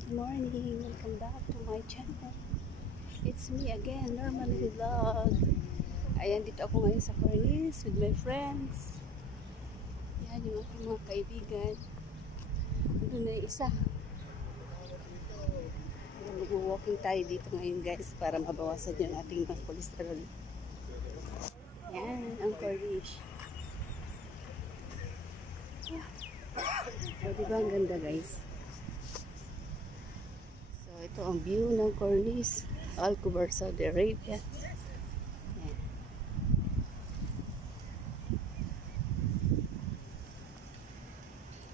Good morning, welcome back to my channel. It's me again, Normally Vlog. Ayan, dito ako ngayon sa Cornice with my friends. Yan yung aking mga kaibigan. Doon na yung isa. Mag-walking tayo dito ngayon guys para mabawasan yung ating mga cholesterol. Yan, ang Cornice. So, diba ang ganda guys? So, ito ang view ng Cornice, Alcobar, Saudi Arabia. Yan.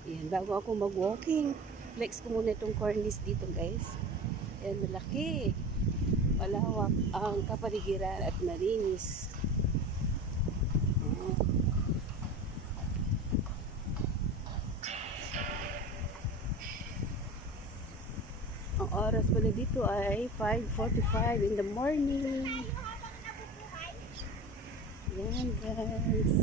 Yan, bago ako mag-walking, flex ko muna itong Cornice dito guys. Yan, malaki. Malawak ang kapaligiran at malinis. Ang oras pala dito ay 5:45 in the morning. Yan guys.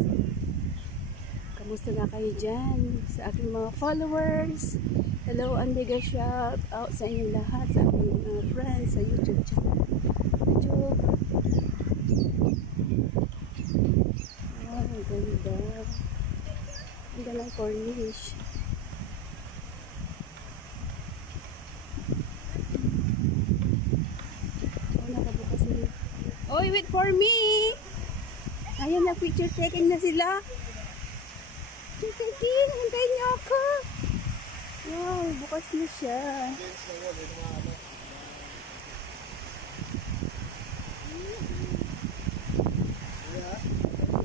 Kamusta na kayo dyan sa aking mga followers? Hello and mega shout out sa inyong lahat, sa aking mga friends sa YouTube channel. Oh, ang ganda. Ang ganda ng Corniche. Oy, wait for me! Ayan na, picture taken na sila. Picture taken, hintayin niyo ako. Wow, bukas na siya.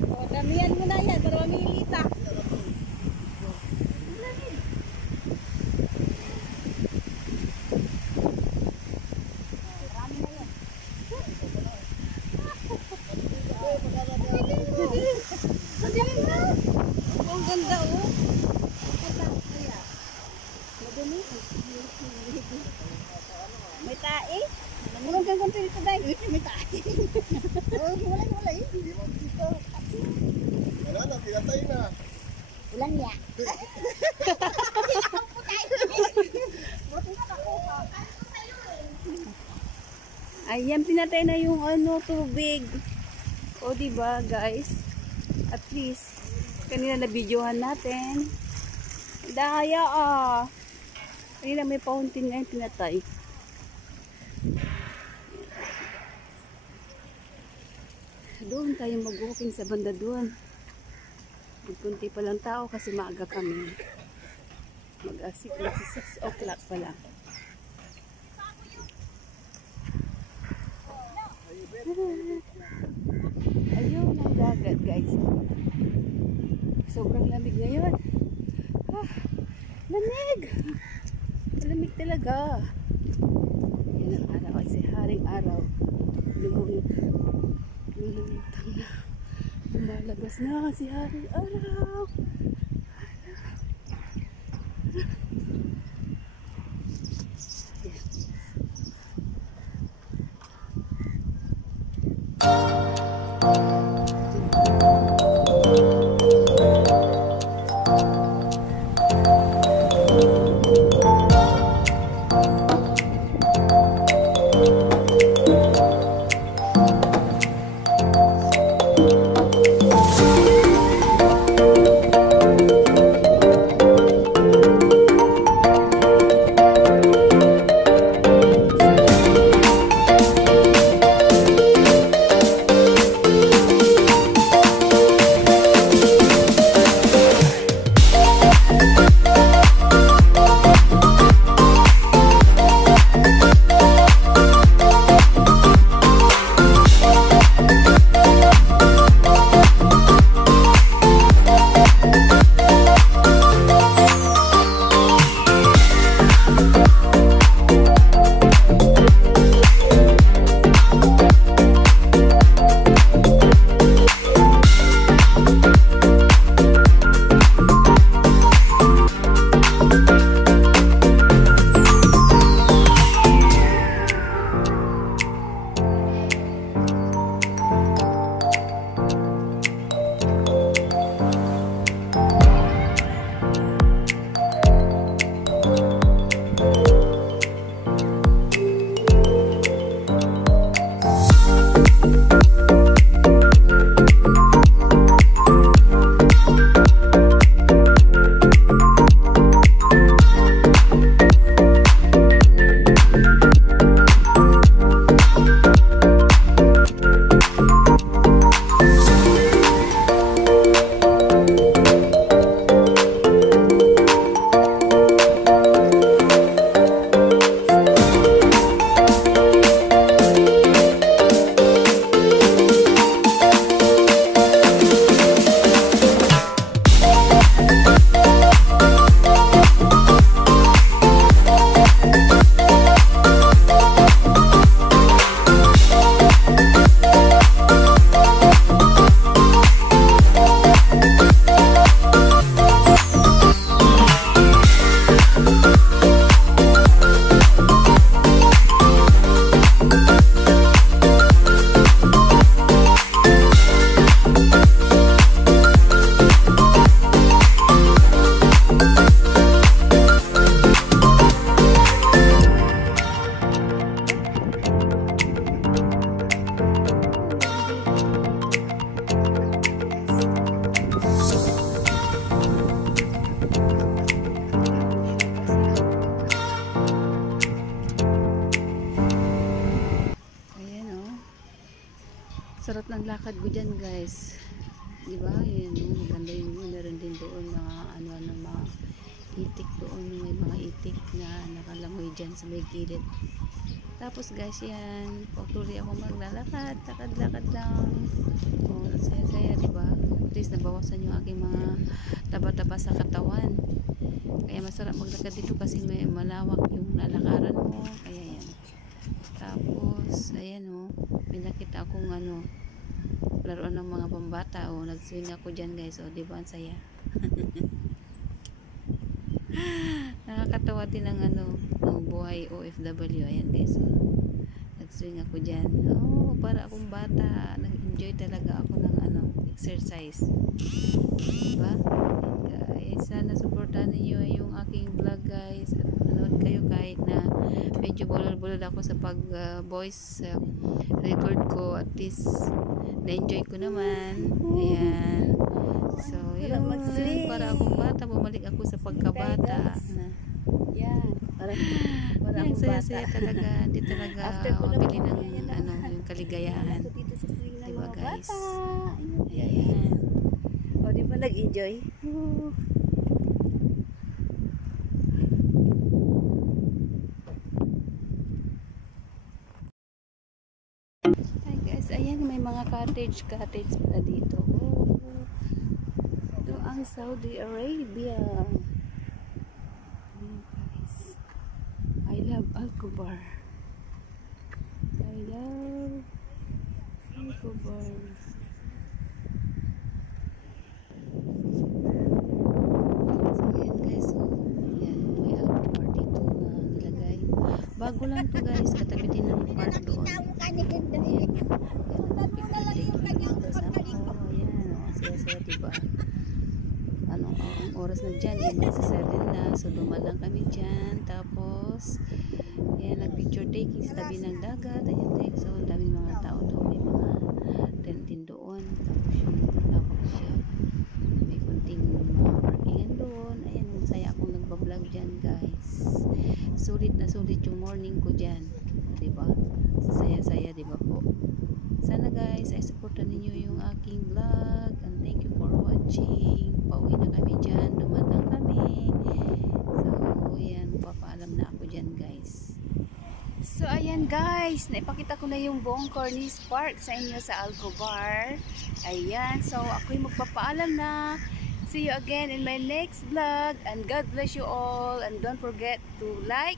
O, damihan mo na yan para mamilita. Ang ganda oh. Madumi. May tae? Murang kang konti dito dahil. May tae. Wala. Hindi mo dito. Wala na, pinatay na. Ulan niya. Ayan, pinatay na yung tubig. O diba guys? At least kanina na videohan natin. Daya kanina may fountain ngayon pinatay. Doon tayo mag-walking sa banda doon. Magkunti pa lang tao kasi maaga kami. Mag-6 o'clock pa lang. Ayun ang dagat guys. Sobrang lamig ngayon. Lamig! Lamig talaga. Yan ang araw ay si Haring Araw. Lumulutang na. Lumalabas na si Haring Araw. lakad ko dyan guys, diba yun, maganda yung meron din doon mga ano mga itik doon, may mga itik na nakalangoy dyan sa may gilid. Tapos guys yan, patuloy ako maglalakad, lakad lang. Saya-saya diba, at least nabawasan yung aking mga taba-taba sa katawan. Kaya masarap maglakad dito kasi may malawak yung lalakaran mo. Kaya yan. Tapos ayan may nakita akong laruan ng mga pambata. Nag-swing ako dyan guys. Diba ang saya. Nakakatawa din ang buhay OFW. Ayan guys. Nag-swing ako dyan. Para akong bata. Nag-enjoy talaga ako ng exercise. Diba? Guys, sana supportahan niyo yung aking vlog guys. At manood kayo kahit na medyo bulol-bulol ako sa pag-voice record ko. At least na-enjoy ko naman. Ayan. So, yun. Para akong bata. Bumalik ako sa pagkabata. Yan. Para akong saya-saya talaga. Hindi talaga mabili ng yung kaligayahan. Diba guys? Ayan. Di ba nag-enjoy? Hi guys, ayan may mga cottage pala dito. Ito ang Saudi Arabia. Guys, I love Al-Kubar. I love Al-Kubar. Bago lang to guys, katabi din ng park doon. Ayan. Saya-saya diba? Ang oras na dyan, magsa-7 na. So duman lang kami dyan. Tapos, ayan, nag-picture taking sa tabi ng dagat. Ayan, so daming mga tao doon. May mga tent din doon. Tapos siya, may kunting mga parkingan doon. Ayan, saya akong nagbablog dyan guys. Sulit na sulit yung morning ko dyan, diba? Saya-saya diba po? Sana guys ay supportan ninyo yung aking vlog, and thank you for watching. Pauwi na kami dyan, duman lang kami. So yan, papaalam na ako dyan guys. So ayan guys, naipakita ko na yung buong Cornice Park sa inyo sa Al-Kubar. Ayan, so ako'y magpapaalam na. See you again in my next vlog, and God bless you all, and don't forget to like,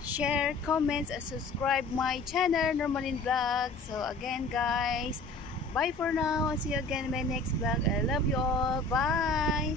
share, comments, and subscribe my channel Normalin Vlog. So again guys, bye for now, and see you again in my next vlog. I love you all. Bye.